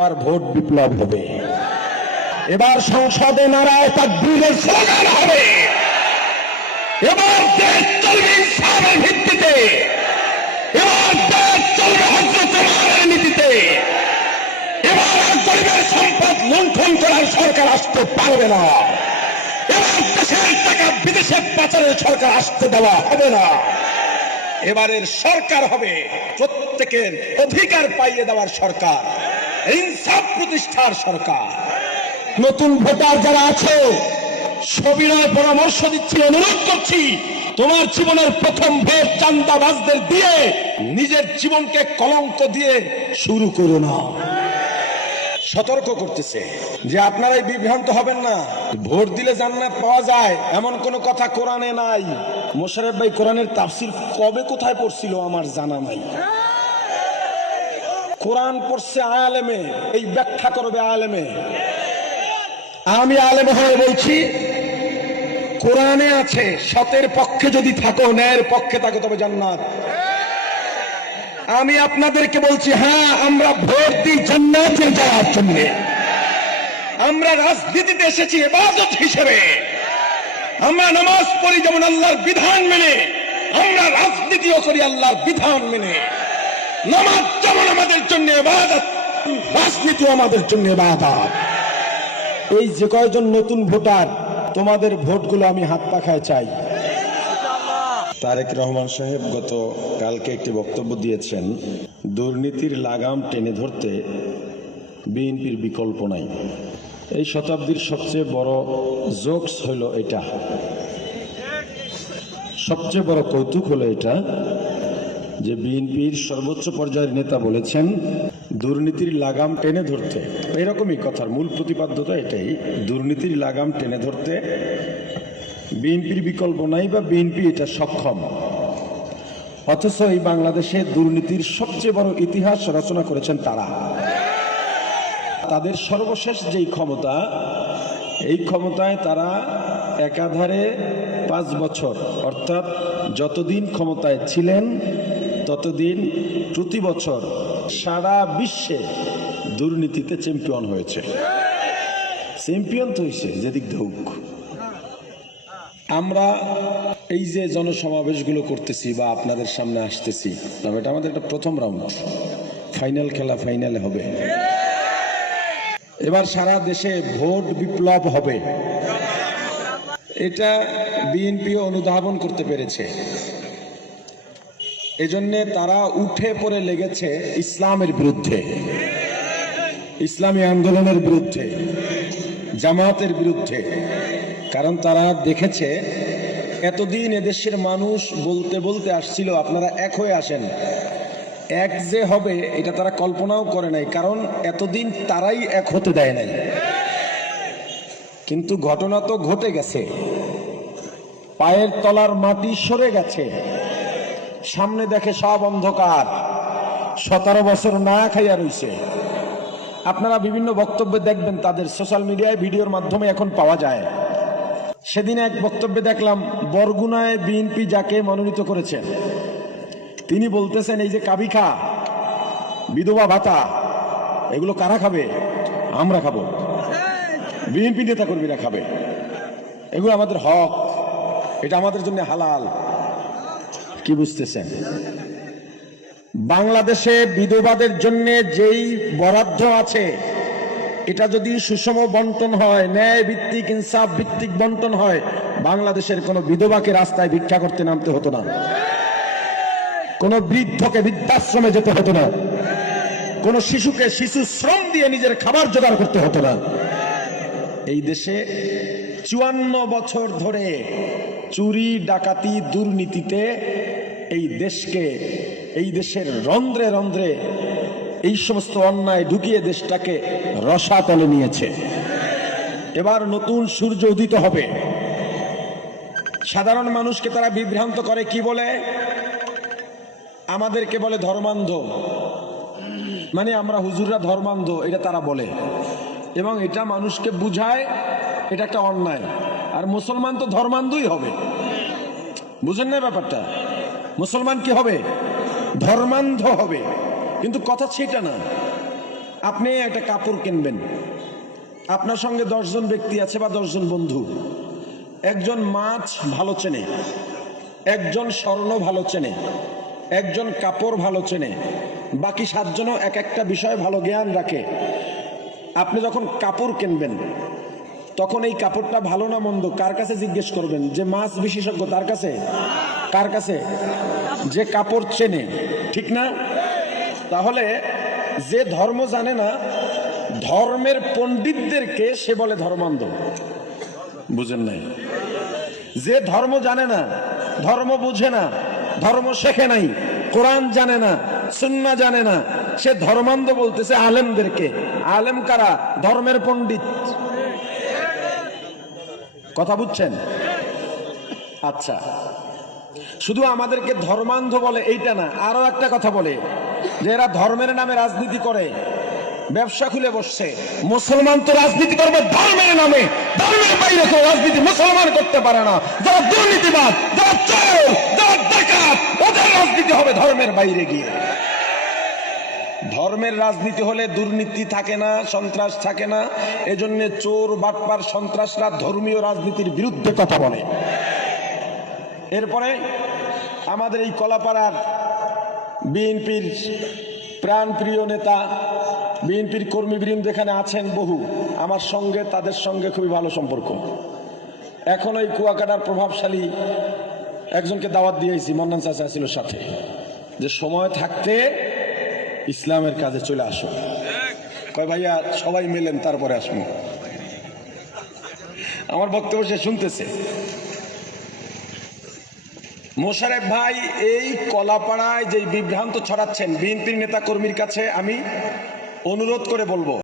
এবার ভোট বিপ্লব হবে। এবার সংসদে নারায়ে তাকবীরের স্লোগান হবে। এবার দেশ চলবে ইনসাফের ভিত্তিতে। এবার দেশ চলবে হযরত ওমরের নীতিতে। এবার আর গরিবের সম্পদ লুণ্ঠন করার সরকার আসতে পারবে না। এবার দেশের টাকা বিদেশে পাচারের সরকার আসতে দেওয়া হবে না। এবারের সরকার হবে প্রত্যেকের অধিকার পাইয়ে দেওয়ার সরকার, ইনসাফ প্রতিষ্ঠার সরকার। নতুন ভোটার যারা আছে সবিনয় পরামর্শ দিচ্ছি, অনুরোধ করছি, তোমার জীবনের প্রথম ভোট চাঁদাবাজদের দিয়ে নিজের জীবনকে কলঙ্ক দিয়ে শুরু করো না। সতর্ক করতেছে যে আপনারাই বিভ্রান্ত হবেন না। ভোট দিলে জান্নাত পাওয়া যায় এমন কোন কথা কোরআনে নাই। মোশাররফ ভাই কোরআনের তাফসীর কবে কোথায় পড়ছিল আমার জানা নাই। কোরআন পড়ছে আলেমে, এই ব্যাখ্যা করবে আলেমে। আমি আলেম হয়ে বলছি কোরআনে আছে সতের পক্ষে যদি থাকো, ন্যায়ের পক্ষে থাকো, তবে জান্নাত। আমি আপনাদেরকে বলছি হ্যাঁ, আমরা ভোট দিই জান্নাতে যাওয়ার জন্য। আমরা রাজনীতিতে এসেছি ইবাদত হিসেবে। আমরা নামাজ পড়ি যেমন আল্লাহর বিধান মেনে, আমরা রাজনীতিও করি আল্লাহর বিধান মেনে। নামাজ যেমন আমাদের জন্য ইবাদত, রাজনীতিও আমাদের জন্য ইবাদত। এই যে কয়েকজন নতুন ভোটার, তোমাদের ভোটগুলো আমি হাত পাখায় চাই। তারেক রহমান সাহেব গত কালকে একটি বক্তব্য দিয়েছেন, দুর্নীতির লাগাম টেনে ধরতে বিএনপির বিকল্প নাই। এই শতাব্দীর সবচেয়ে বড় জোকস হলো এটা, সবচেয়ে বড় কৌতুক হলো এটা যে বিএনপির সর্বোচ্চ পর্যায়ের নেতা বলেছেন দুর্নীতির লাগাম টেনে ধরতে। এরকমই কথার মূল প্রতিপাদ্যতা এটাই, দুর্নীতির লাগাম টেনে ধরতে বিএনপির বিকল্প নাই বা বিএনপি এটা সক্ষম। অথচ এই বাংলাদেশে দুর্নীতির সবচেয়ে বড় ইতিহাস রচনা করেছেন তারা। তাদের সর্বশেষ যেই ক্ষমতা, এই ক্ষমতায় তারা একাধারে 5 বছর, অর্থাৎ যতদিন ক্ষমতায় ছিলেন ততদিন প্রতি বছর সারা বিশ্বে দুর্নীতিতে চ্যাম্পিয়ন হয়েছে। চ্যাম্পিয়ন তো হয়েছে যেদিক হোক। আমরা এই যে জনসমাবেশগুলো করতেছি বা আপনাদের সামনে আসতেছি, এটা আমাদের একটা প্রথম রাউন্ড, ফাইনাল খেলা ফাইনালে হবে। এবার সারা দেশে ভোট বিপ্লব হবে, এটা বিএনপি অনুধাবন করতে পেরেছে। এজন্য তারা উঠে পড়ে লেগেছে ইসলামের বিরুদ্ধে, ইসলামী আন্দোলনের বিরুদ্ধে, জামাতের বিরুদ্ধে। কারণ তারা দেখেছে এতদিন এদেশের মানুষ বলতে বলতে আসছিল আপনারা এক হয়ে আসেন, এক যে হবে এটা তারা কল্পনাও করে নাই। কারণ এতদিন তারাই এক হতে দেয় নাই। কিন্তু ঘটনা তো ঘটে গেছে, পায়ের তলার মাটি সরে গেছে, সামনে দেখে সব অন্ধকার। 17 বছর না খাইয়া রইছে। আপনারা বিভিন্ন বক্তব্যে দেখবেন, তাদের সোশ্যাল মিডিয়ায় ভিডিওর মাধ্যমে এখন পাওয়া যায়। সেদিন এক বক্তব্যে দেখলাম বরগুনায় বিএনপি যাকে মনোনীত করেছেন তিনি বলতেছেন এই যে কাবিখা, বিধবা ভাতা, এগুলো কারা খাবে? আমরা খাবো, বিএনপি নেতা কর্মীরা খাবে, এগুলো আমাদের হক, এটা আমাদের জন্য হালাল। কি বুঝতেছেন? বাংলাদেশে বিধবাদের জন্য যেই বরাদ্দ আছে এটা যদি সুষম বন্টন হয়, ন্যায় ভিত্তিক ইনসাফ ভিত্তিক বন্টন হয়, বাংলাদেশের কোনো বিধবাকে রাস্তায় ভিক্ষা করতে নামতে হতো না, কোনো বৃদ্ধকে বৃদ্ধাশ্রমে যেতে হতো না, কোনো শিশুকে শিশু শ্রম দিয়ে নিজের খাবার জোগাড় করতে হতো না। এই দেশে 54 বছর ধরে চুরি ডাকাতি দুর্নীতিতে এই দেশকে, এই দেশের রন্ধ্রে রন্ধ্রে এই সমস্ত অন্যায় ঢুকিয়ে দেশটাকে রসাতলে নিয়েছে। এবার নতুন সূর্য উদিত হবে। সাধারণ মানুষকে তারা বিভ্রান্ত করে, কি বলে? আমাদেরকে বলে ধর্মান্ধ, মানে আমরা হুজুররা ধর্মান্ধ, এটা তারা বলে এবং এটা মানুষকে বুঝায় এটা একটা অন্যায়। আর মুসলমান তো ধর্মান্ধই হবে, বুঝেন না ব্যাপারটা? মুসলমান কি হবে? ধর্মান্ধ হবে। কিন্তু কথা সেটা না, আপনি একটা কাপড় কিনবেন, আপনার সঙ্গে 10 জন ব্যক্তি আছে বা 10 জন বন্ধু। একজন মাছ ভালো চেনে, একজন স্বর্ণ ভালো চেনে, একজন কাপড় ভালো চেনে, বাকি 7 জনও এক একটা বিষয় ভালো জ্ঞান রাখে। আপনি যখন কাপড় কিনবেন তখন এই কাপড়টা ভালো না মন্দ কার কাছে জিজ্ঞেস করবেন? যে মাছ বিশেষজ্ঞ তার কাছে। কার কাছে? যে কাপড় চেনে, ঠিক না? তাহলে যে ধর্ম জানে না, ধর্মের পণ্ডিতদেরকে সে বলে ধর্মান্ধ। বুঝেন নাই? যে ধর্ম জানে না, ধর্ম বুঝে না, ধর্ম শেখে নাই, কোরআন জানে না, সুন্নাহ জানে না, সে ধর্মান্ধ বলতেছে আলেমদেরকে। আলেম কারা? ধর্মের পণ্ডিত। কথা বুঝছেন? আচ্ছা, শুধু আমাদেরকে ধর্মান্ধ বলে এইটা না, আরো একটা কথা বলে যে এরা ধর্মের নামে রাজনীতি করে, ব্যবসা খুলে বসছে। মুসলমান তো রাজনীতি করবে ধর্মের নামে, ধর্মের বাইরে তো রাজনীতি মুসলমান করতে পারে না। যারা দুর্নীতিবাদ, যারা চোর, যারা ডাকাত, ওদের রাজনীতি হবে ধর্মের বাইরে গিয়ে। ধর্মের রাজনীতি হলে দুর্নীতি থাকে না, সন্ত্রাস থাকে না। এজন্য চোর, বাটপার, সন্ত্রাসরা ধর্মীয় রাজনীতির বিরুদ্ধে কথা বলে। এরপরে আমাদের এই কলাপাড়ার বিএনপির প্রাণপ্রিয় নেতা, বিএনপির কর্মীবৃন্দ এখানে আছেন বহু, আমার সঙ্গে তাদের সঙ্গে খুবই ভালো সম্পর্ক। এখন ওই কুয়াকাটার প্রভাবশালী একজনকে দাওয়াত দিয়েছি, মন্নান চাচা ছিল সাথে, যে সময় থাকতে ইসলামের কাজে চলে আসো। কয় ভাইয়া সবাই মেলেন তারপরে আসবো। আমার বক্তব্য সে শুনতেছে। মোশারেফ ভাই এই কলাপাড়ায় যে বিভ্রান্ত ছড়াচ্ছেন, বিএনপির নেতা কর্মীর কাছে আমি অনুরোধ করে বলবো,